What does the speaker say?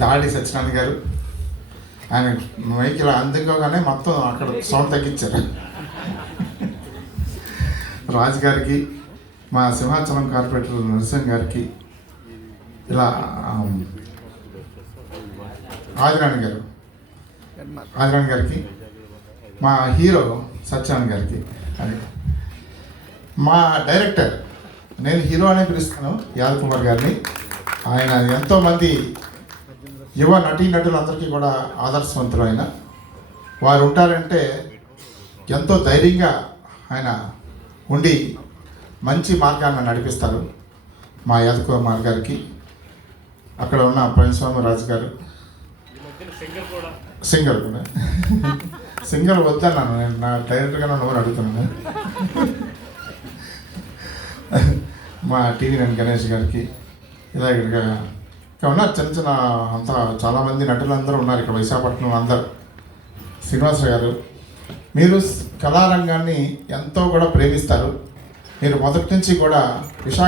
దాడి సత్యనారాయణ గారు. ఆయన మైక్ ఇలా అందుకోగానే మొత్తం అక్కడ సౌండ్ తగ్గించారు. రాజు గారికి మా సింహాచలం కార్పొరేటర్ నరసింహ గారికి ఇలా ఆదిరాణి గారు ఆదిరాణి గారికి మా హీరో సత్యనారాయణ గారికి అది మా డైరెక్టర్ నేను హీరో అనే పిలుస్తాను యాదవ్ కుమార్ గారిని. ఆయన ఎంతోమంది యువ నటీ నటులందరికీ కూడా ఆదర్శవంతులు ఆయన వారు ఉంటారంటే ఎంతో ధైర్యంగా ఆయన ఉండి మంచి మార్గాన్ని నడిపిస్తారు మా యాదవ్ గారికి. అక్కడ ఉన్న పళనిస్వామి రాజు గారు. సింగర్ కూడా. సింగర్ వద్దన్నాను నేను నా డైరెక్ట్గా నన్ను అడుగుతున్నాను మా టీవీ నేను గణేష్ గారికి ఇలా ఇక్కడ ఇక్కడ ఉన్నారు చిన్న చిన్న అంతా చాలామంది నటులు అందరూ ఉన్నారు ఇక్కడ విశాఖపట్నం అందరు. శ్రీనివాస గారు. మీరు కళారంగాన్ని ఎంతో కూడా ప్రేమిస్తారు. మీరు మొదటి నుంచి కూడా విశాఖ